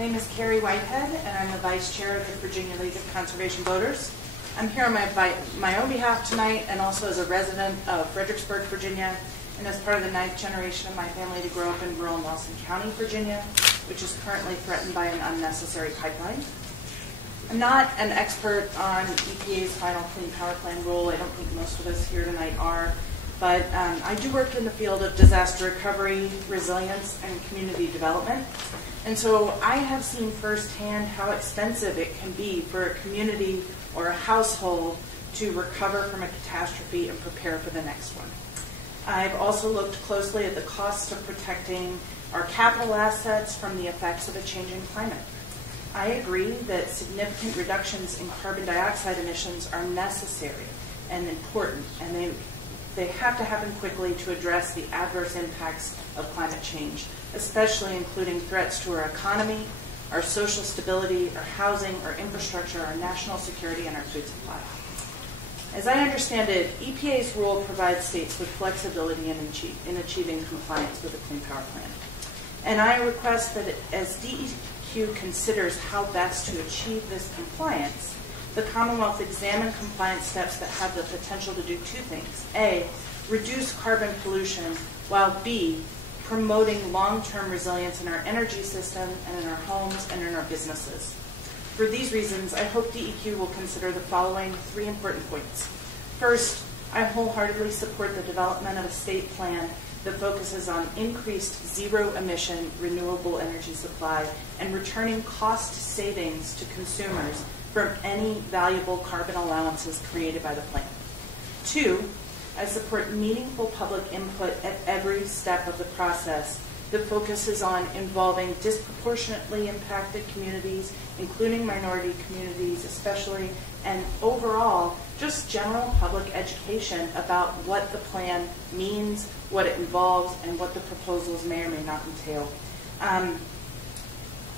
name is Carrie Whitehead, and I'm the Vice Chair of the Virginia League of Conservation Voters. I'm here on my own behalf tonight and also as a resident of Fredericksburg, Virginia, and as part of the 9th generation of my family to grow up in rural Nelson County, Virginia, which is currently threatened by an unnecessary pipeline. I'm not an expert on EPA's final Clean Power Plan rule. I don't think most of us here tonight are. But I do work in the field of disaster recovery, resilience, and community development. And so I have seen firsthand how expensive it can be for a community or a household to recover from a catastrophe and prepare for the next one. I've also looked closely at the costs of protecting our capital assets from the effects of a changing climate. I agree that significant reductions in carbon dioxide emissions are necessary and important, and they have to happen quickly to address the adverse impacts of climate change, especially including threats to our economy, our social stability, our housing, our infrastructure, our national security, and our food supply. As I understand it, EPA's rule provides states with flexibility in achieving compliance with the Clean Power Plan. And I request that as DEQ considers how best to achieve this compliance, the Commonwealth examine compliance steps that have the potential to do two things. A, reduce carbon pollution, while B, promoting long-term resilience in our energy system and in our homes and in our businesses. For these reasons, I hope DEQ will consider the following 3 important points. First, I wholeheartedly support the development of a state plan that focuses on increased zero-emission renewable energy supply and returning cost savings to consumers from any valuable carbon allowances created by the plan. 2, I support meaningful public input at every step of the process that focuses on involving disproportionately impacted communities, including minority communities especially, and overall, just general public education about what the plan means, what it involves, and what the proposals may or may not entail.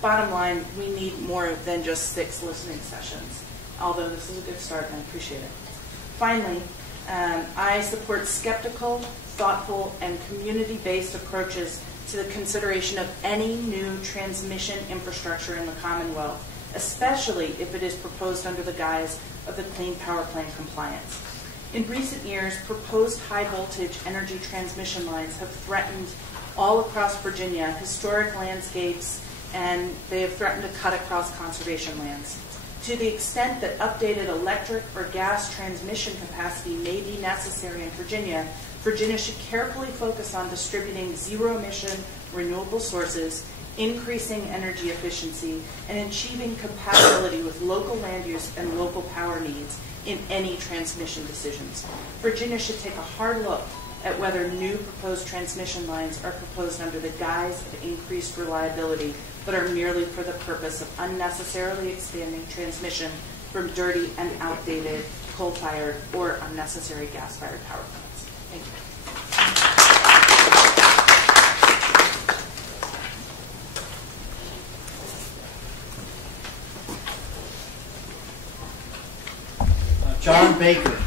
Bottom line, we need more than just 6 listening sessions, although this is a good start and I appreciate it. Finally, I support skeptical, thoughtful, and community-based approaches to the consideration of any new transmission infrastructure in the Commonwealth, especially if it is proposed under the guise of the Clean Power Plan compliance. In recent years, proposed high-voltage energy transmission lines have threatened all across Virginia historic landscapes, and they have threatened to cut across conservation lands. To the extent that updated electric or gas transmission capacity may be necessary in Virginia, Virginia should carefully focus on distributing zero-emission renewable sources, increasing energy efficiency, and achieving compatibility with local land use and local power needs in any transmission decisions. Virginia should take a hard look at whether new proposed transmission lines are proposed under the guise of increased reliability, but are merely for the purpose of unnecessarily expanding transmission from dirty and outdated coal-fired or unnecessary gas-fired power plants. Thank you. John Baker.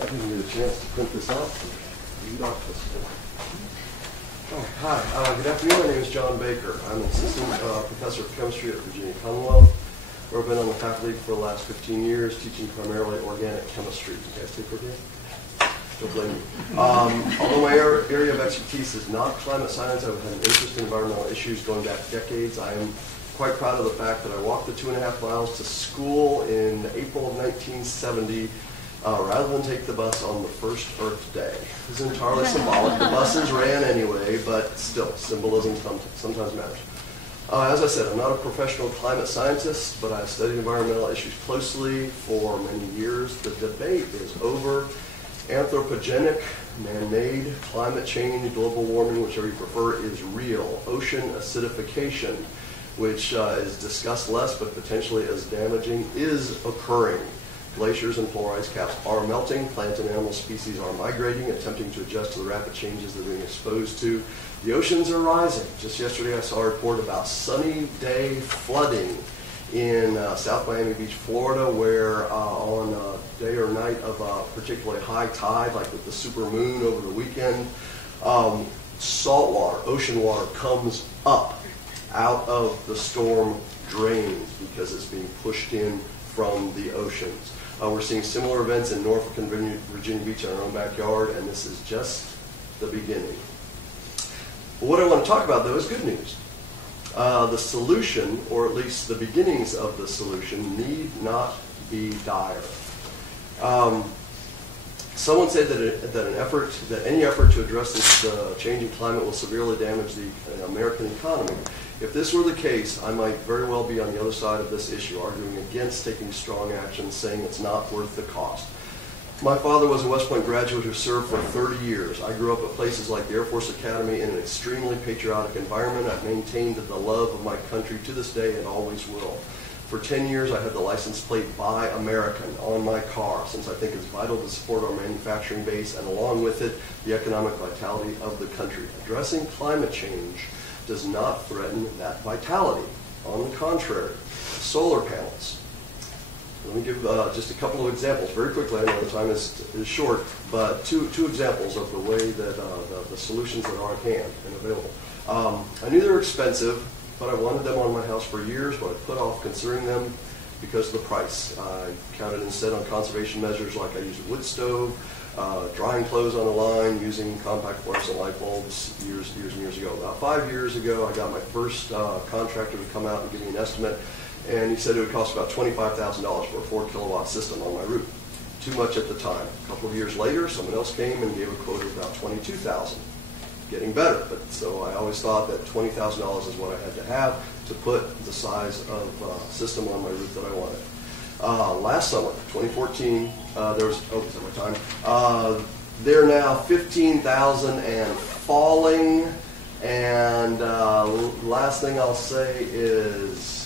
I didn't get a chance to print this out for read off this one. Oh, hi. Good afternoon. My name is John Baker. I'm an assistant professor of chemistry at Virginia Commonwealth, where I've been on the faculty for the last 15 years, teaching primarily organic chemistry. Do you guys take with you? Don't blame me. Although my area of expertise is not climate science, I've had an interest in environmental issues going back decades. I am quite proud of the fact that I walked the 2.5 miles to school in April of 1970 rather than take the bus on the first Earth Day. It's entirely symbolic. The buses ran anyway, but still, symbolism sometimes matters. As I said, I'm not a professional climate scientist, but I've studied environmental issues closely for many years. The debate is over. Anthropogenic, man-made, climate change, global warming, whichever you prefer, is real. Ocean acidification, which is discussed less but potentially as damaging, is occurring. Glaciers and polar ice caps are melting. Plant and animal species are migrating, attempting to adjust to the rapid changes they're being exposed to. The oceans are rising. Just yesterday I saw a report about sunny day flooding in South Miami Beach, Florida, where on a day or night of particularly high tide, like with the super moon over the weekend, salt water, ocean water, comes up out of the storm drains because it's being pushed in from the oceans. We're seeing similar events in Norfolk and Virginia Beach in our own backyard, and this is just the beginning. What I want to talk about, though, is good news. The solution, or at least the beginnings of the solution, need not be dire. Someone said that any effort to address this changing climate will severely damage the American economy. If this were the case, I might very well be on the other side of this issue, arguing against taking strong action, saying it's not worth the cost. My father was a West Point graduate who served for 30 years. I grew up at places like the Air Force Academy in an extremely patriotic environment. I've maintained the love of my country to this day and always will. For 10 years, I had the license plate Buy American on my car, since I think it's vital to support our manufacturing base and along with it, the economic vitality of the country. Addressing climate change does not threaten that vitality. On the contrary, solar panels. Let me give just a couple of examples very quickly. I know the time is short, but two examples of the way that the solutions that are at hand and available. I knew they were expensive, but I wanted them on my house for years, but I put off considering them because of the price. I counted instead on conservation measures like I used a wood stove, drying clothes on the line, using compact fluorescent light bulbs years and years ago. About 5 years ago, I got my first contractor to come out and give me an estimate, and he said it would cost about $25,000 for a 4-kilowatt system on my roof. Too much at the time. A couple of years later, someone else came and gave a quote of about $22,000. Getting better, but so I always thought that $20,000 is what I had to have to put the size of system on my roof that I wanted. Last summer, 2014, there was, oh, is that my time? They're now $15,000 and falling. And last thing I'll say is,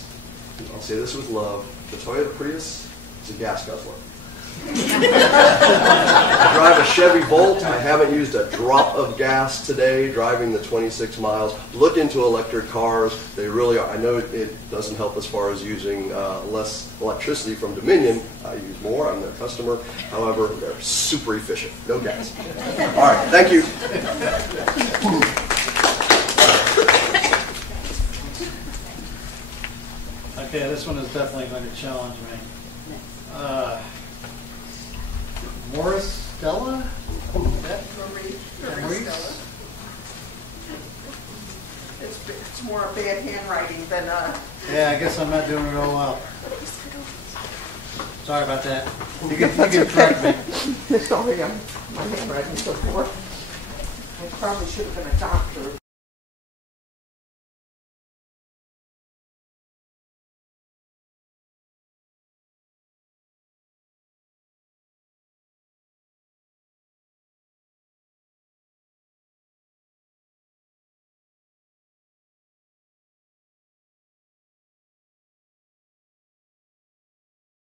I'll say this with love, the Toyota Prius is a gas guzzler. I drive a Chevy Volt. I haven't used a drop of gas today driving the 26 miles. Look into electric cars. They really are. I know it doesn't help as far as using less electricity from Dominion. I use more. I'm their customer. However, they're super efficient. No gas. All right. Thank you. Okay, this one is definitely going to challenge me. Morris Stella? Marie Stella. It's more bad handwriting than Yeah, I guess I'm not doing it real well. Sorry about that. You can correct me. Sorry, my handwriting's so poor. I probably should have been a doctor.